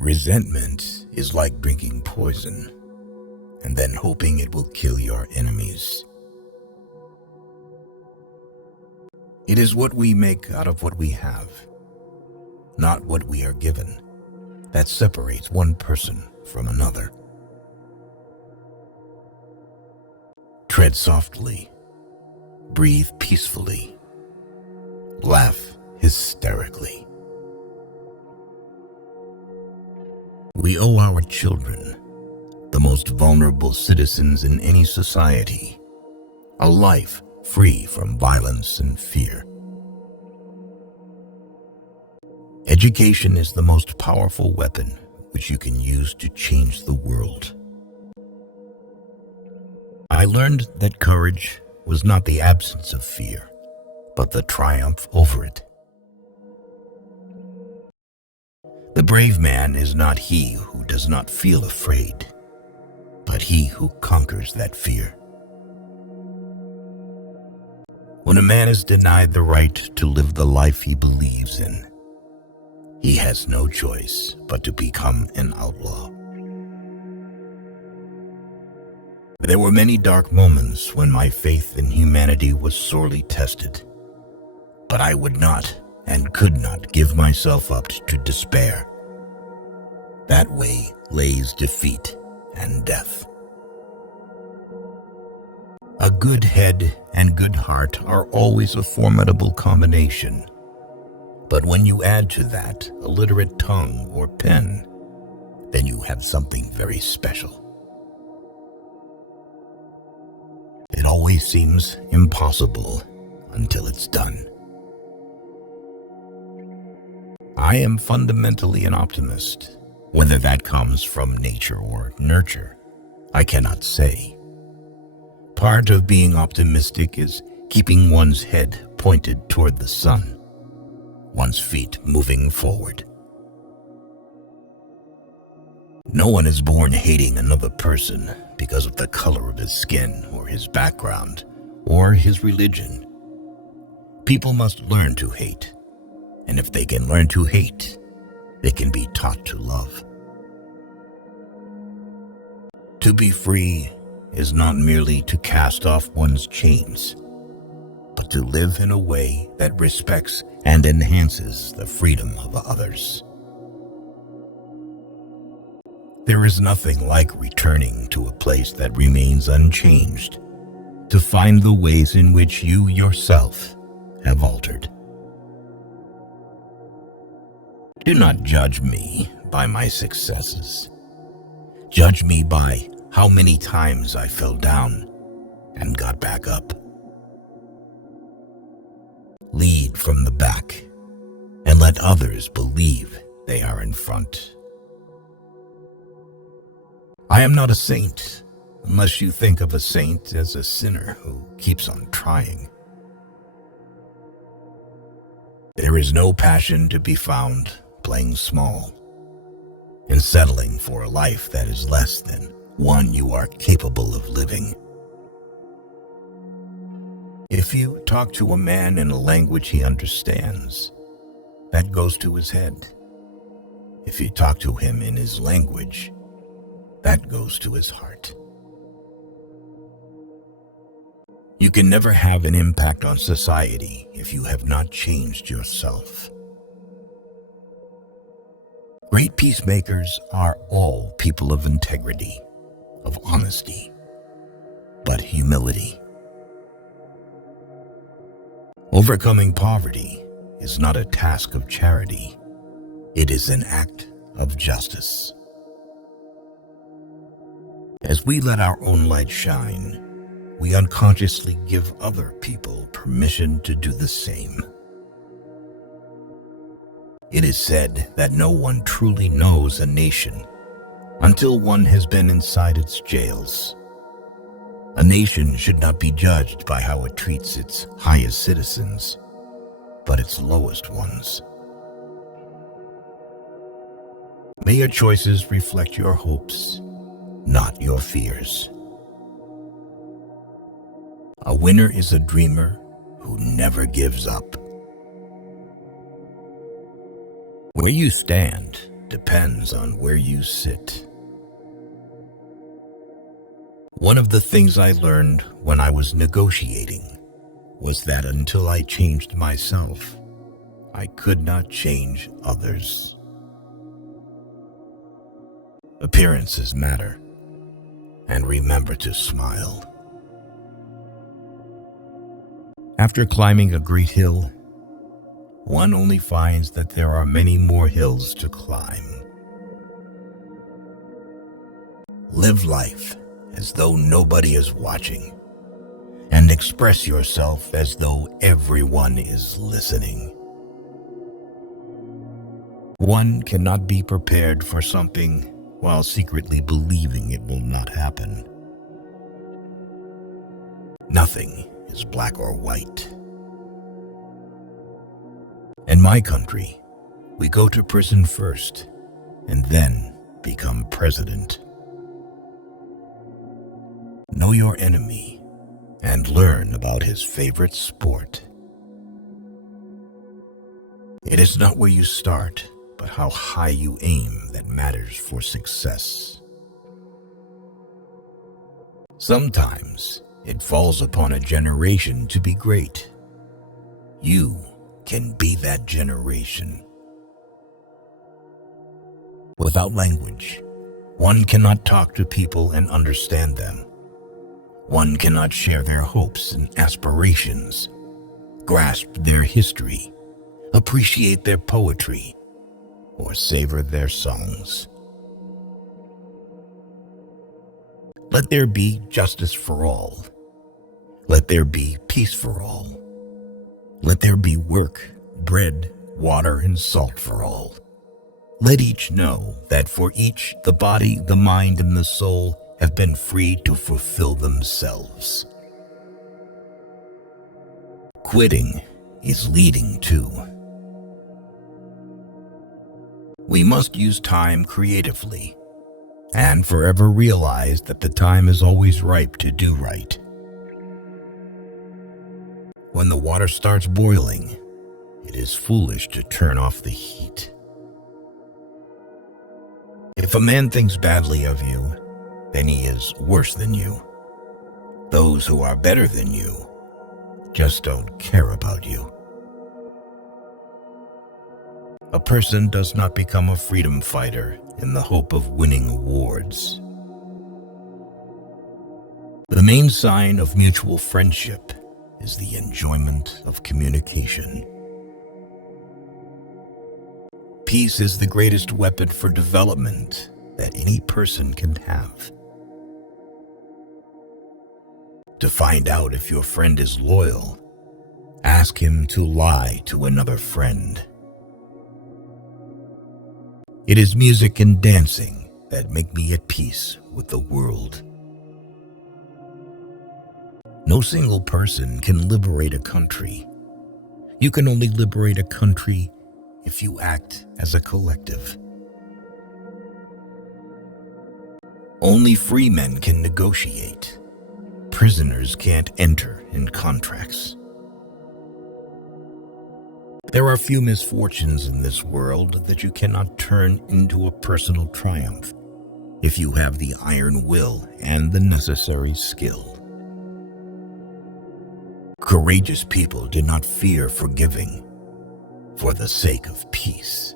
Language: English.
Resentment is like drinking poison and then hoping it will kill your enemies. It is what we make out of what we have, not what we are given, that separates one person from another. Tread softly, breathe peacefully, laugh hysterically. We owe our children, the most vulnerable citizens in any society, a life free from violence and fear. Education is the most powerful weapon which you can use to change the world. I learned that courage was not the absence of fear, but the triumph over it. The brave man is not he who does not feel afraid, but he who conquers that fear. When a man is denied the right to live the life he believes in, he has no choice but to become an outlaw. There were many dark moments when my faith in humanity was sorely tested, but I would not and could not give myself up to despair. That way lays defeat and death. A good head and good heart are always a formidable combination, but when you add to that a literate tongue or pen, then you have something very special. It always seems impossible until it's done. I am fundamentally an optimist. Whether that comes from nature or nurture, I cannot say. Part of being optimistic is keeping one's head pointed toward the sun, one's feet moving forward. No one is born hating another person because of the color of his skin or his background or his religion. People must learn to hate, and if they can learn to hate, they can be taught to love. To be free is not merely to cast off one's chains, but to live in a way that respects and enhances the freedom of others. There is nothing like returning to a place that remains unchanged, to find the ways in which you yourself have altered. Do not judge me by my successes. Judge me by how many times I fell down and got back up. Lead from the back and let others believe they are in front. I am not a saint, unless you think of a saint as a sinner who keeps on trying. There is no passion to be found playing small and settling for a life that is less than one you are capable of living. If you talk to a man in a language he understands, that goes to his head. If you talk to him in his language, that goes to his heart. You can never have an impact on society if you have not changed yourself. Great peacemakers are all people of integrity, of honesty, but humility. Overcoming poverty is not a task of charity. It is an act of justice. As we let our own light shine, we unconsciously give other people permission to do the same. It is said that no one truly knows a nation until one has been inside its jails. A nation should not be judged by how it treats its highest citizens, but its lowest ones. May your choices reflect your hopes, not your fears. A winner is a dreamer who never gives up. Where you stand depends on where you sit. One of the things I learned when I was negotiating was that until I changed myself, I could not change others. Appearances matter, and remember to smile. After climbing a great hill, one only finds that there are many more hills to climb. Live life as though nobody is watching, and express yourself as though everyone is listening. One cannot be prepared for something while secretly believing it will not happen. Nothing is black or white. In my country, we go to prison first and then become president. Know your enemy and learn about his favorite sport. It is not where you start, but how high you aim that matters for success. Sometimes it falls upon a generation to be great. You can be that generation. Without language, one cannot talk to people and understand them. One cannot share their hopes and aspirations, grasp their history, appreciate their poetry, or savor their songs. Let there be justice for all. Let there be peace for all. Let there be work, bread, water, and salt for all. Let each know that for each the body, the mind, and the soul have been free to fulfill themselves. Quitting is leading to. We must use time creatively and forever realize that the time is always ripe to do right. When the water starts boiling, it is foolish to turn off the heat. If a man thinks badly of you, then he is worse than you. Those who are better than you just don't care about you. A person does not become a freedom fighter in the hope of winning awards. The main sign of mutual friendship is the enjoyment of communication. Peace is the greatest weapon for development that any person can have. To find out if your friend is loyal, ask him to lie to another friend. It is music and dancing that make me at peace with the world. No single person can liberate a country. You can only liberate a country if you act as a collective. Only free men can negotiate. Prisoners can't enter in contracts. There are few misfortunes in this world that you cannot turn into a personal triumph if you have the iron will and the necessary skill. Courageous people do not fear forgiving for the sake of peace.